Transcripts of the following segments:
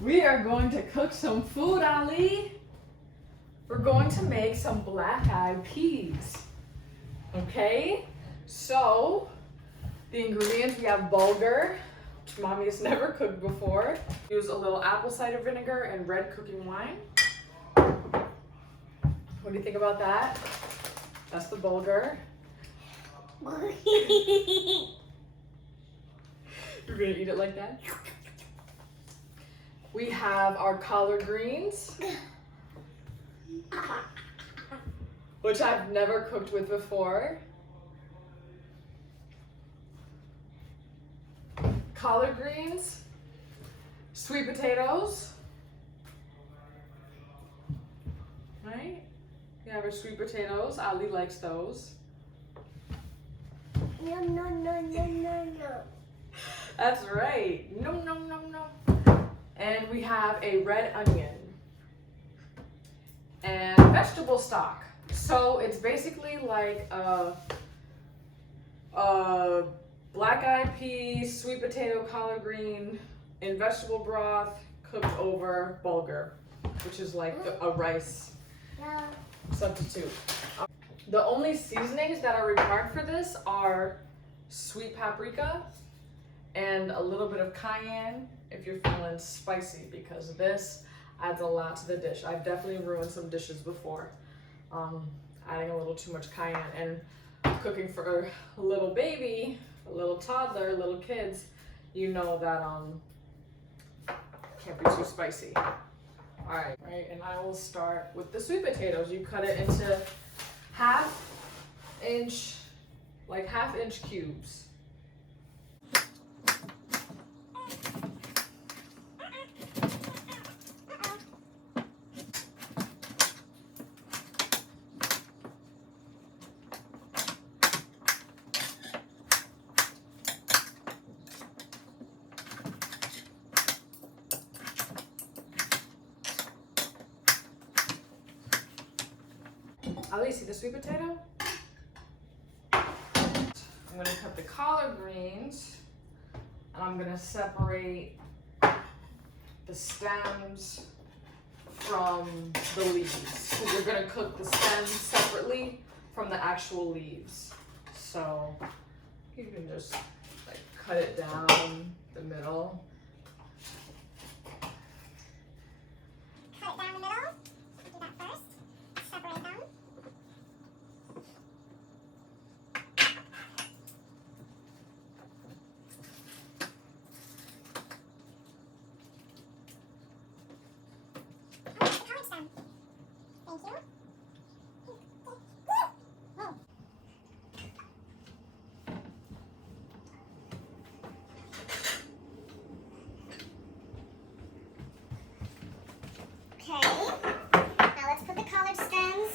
We are going to cook some food, Ali. We're going to make some black-eyed peas. Okay? So, the ingredients, we have bulgur, which Mommy has never cooked before. Use a little apple cider vinegar and red cooking wine. What do you think about that? That's the bulgur. You're gonna eat it like that? We have our collard greens, which I've never cooked with before. Collard greens, sweet potatoes, right? We have our sweet potatoes. Ali likes those. No, no, no, no, no, no. That's right. No, no, no, no. And we have a red onion and vegetable stock. So it's basically like a black-eyed peas, sweet potato, collard green, in vegetable broth cooked over bulgur, which is like a rice substitute. The only seasonings that are required for this are sweet paprika and a little bit of cayenne if you're feeling spicy, because this adds a lot to the dish. I've definitely ruined some dishes before, adding a little too much cayenne. And cooking for a little baby, a little toddler, little kids, you know that can't be too spicy. All right, and I will start with the sweet potatoes. You cut it into half-inch cubes. Ali, see the sweet potato? I'm gonna cut the collard greens, and I'm gonna separate the stems from the leaves. So we're gonna cook the stems separately from the actual leaves. So you can just like cut it down the middle. Cut it down the middle. Do that first. Separate them. Okay, now let's put the collard stems.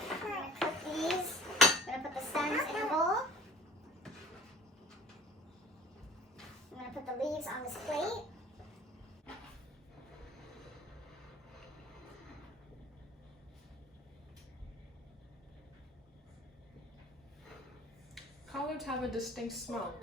We're going to cook these. We're going to put the stems in a bowl. I'm going to put the leaves on this plate. Collards have a distinct smell.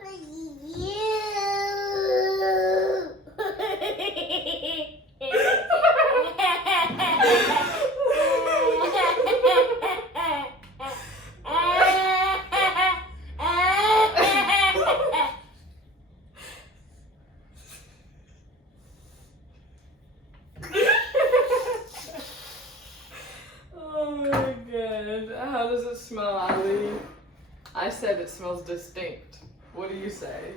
Oh my god. How does it smell, Ali? I said it smells distinct. What do you say?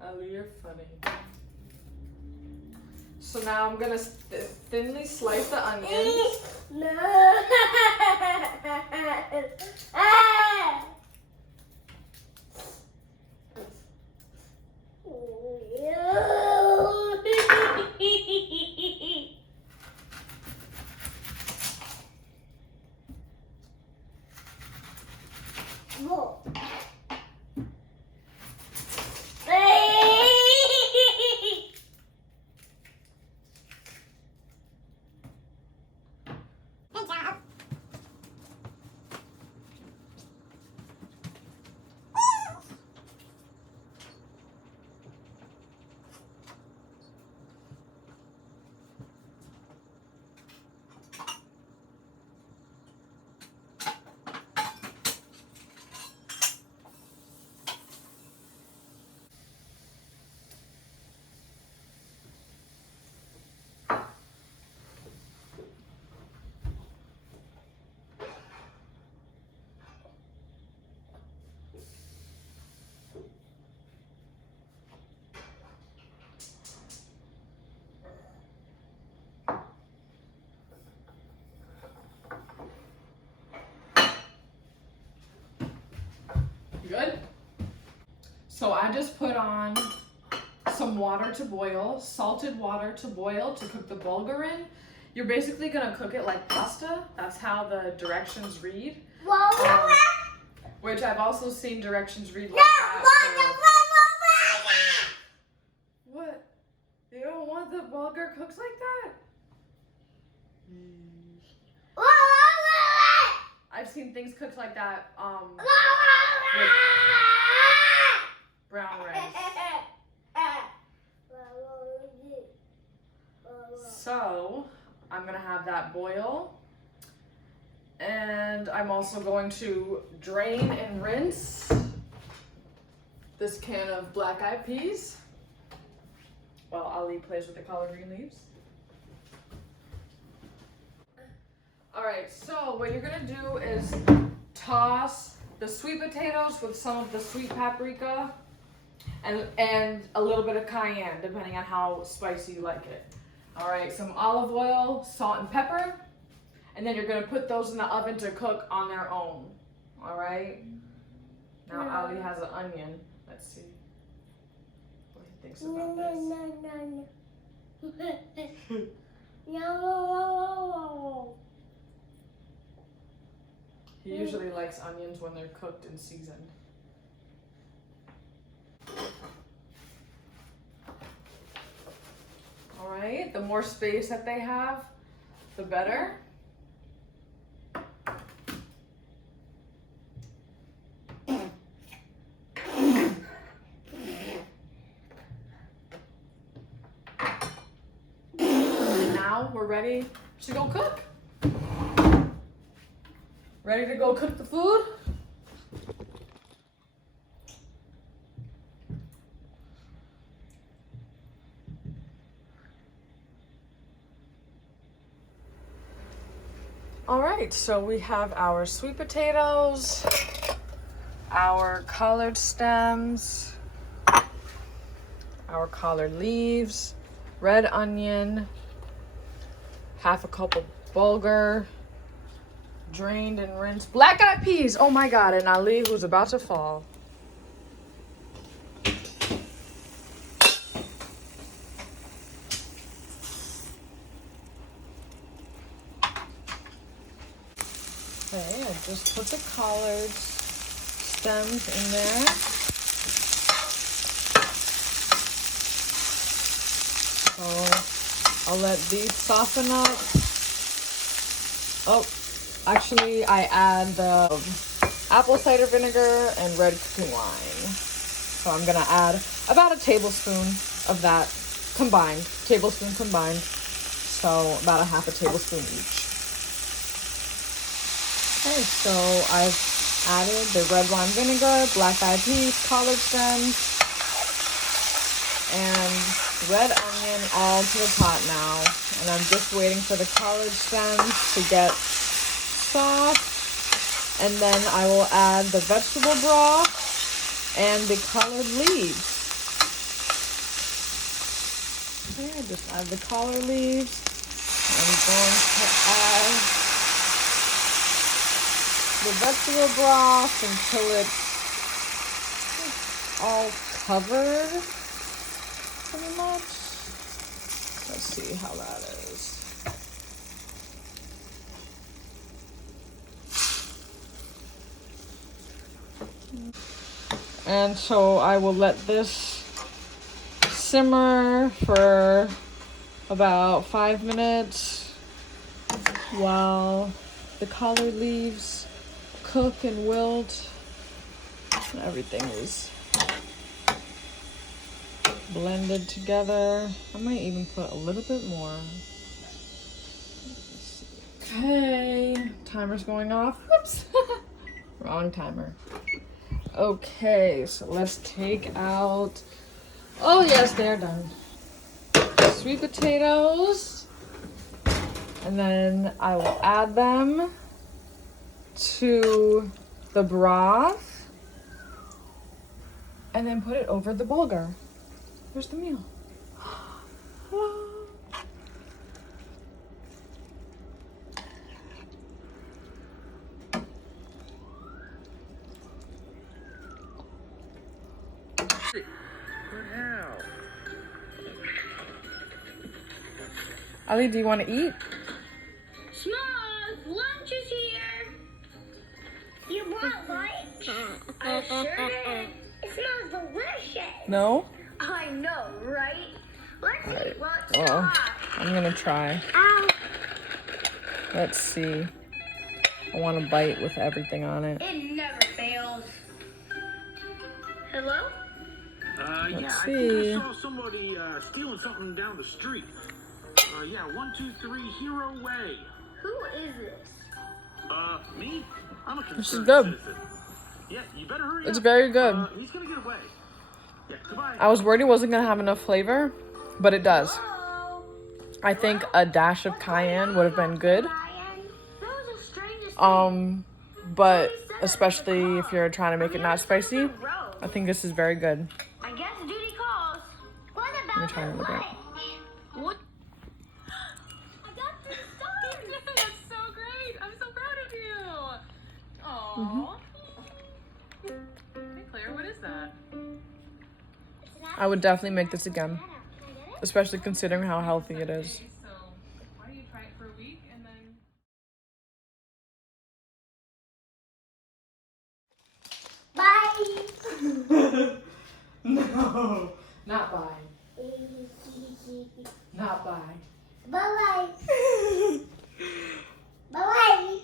Ali, you're funny. So now I'm gonna thinly slice the onions. Whoa. Good job. So I just put on some water to boil, salted water to boil to cook the bulgur in. You're basically gonna cook it like pasta. That's how the directions read. Which I've also seen directions read like that. What? You don't want the bulgur cooked like that? I've seen things cooked like that with brown rice. So I'm gonna have that boil, and I'm also going to drain and rinse this can of black eyed peas while Ali plays with the collard green leaves. All right, so what you're gonna do is toss the sweet potatoes with some of the sweet paprika and a little bit of cayenne, depending on how spicy you like it. All right, some olive oil, salt and pepper, and then you're gonna put those in the oven to cook on their own. All right. Now Ali has an onion. Let's see what he thinks about this. He usually likes onions when they're cooked and seasoned. All right, the more space that they have, the better. Now we're ready to go cook. Ready to go cook the food? All right, so we have our sweet potatoes, our collard stems, our collard leaves, red onion, half a cup of bulgur, drained and rinsed black eyed peas. Oh my God, and Ali who's about to fall. Okay, I just put the collard stems in there. So I'll let these soften up. Oh, actually I add the apple cider vinegar and red cooking wine. So I'm gonna add about a tablespoon of that combined, so about a half a tablespoon each. Okay, so I've added the red wine vinegar, black eyed peas, collard stems, and red onion all to the pot now. And I'm just waiting for the collard stems to get soft. And then I will add the vegetable broth and the collard leaves. Okay, I just add the collard leaves. I'm going to add the vegetable broth until it's all covered, pretty much. Let's see how that is. And so I will let this simmer for about 5 minutes while the collard leaves cook and wilt and everything is blended together. I might even put a little bit more. Okay, timer's going off. Whoops. Wrong timer. Okay, so let's take out, oh yes, they're done. Sweet potatoes, and then I will add them to the broth and then put it over the bulgur. Where's the meal? Hello. Ali, do you want to eat? Smalls, lunch is here. You want lunch? I sure did. It smells delicious. No? I know, right? Let's eat while it's Well, hot. I'm gonna try. Ow. Let's see. I want to bite with everything on it. It never fails. Hello? Yeah, Let's I see. think I saw somebody stealing something down the street. Yeah, 123 Hero Way. Who is this? Me? I'm a This is concerned good. citizen. Yeah, you better hurry It's up. very good. He's gonna get away. Yeah, goodbye. I was worried it wasn't gonna have enough flavor, but it does. Hello? I think a dash of cayenne would have been good. Ryan? That was the strangest thing. But especially if you're trying to make it not spicy, Road. I think this is very good. I guess duty calls. What Let me about try the another bit. lunch? What? I got 3 stars. That's so great. I'm so proud of you. Aww. Hey, Claire, what is that? I would definitely make this again, especially considering how healthy it is. Okay, so why don't you try it for a week and then... Bye. No, not bye. Not bye. Bye-bye. Bye-bye.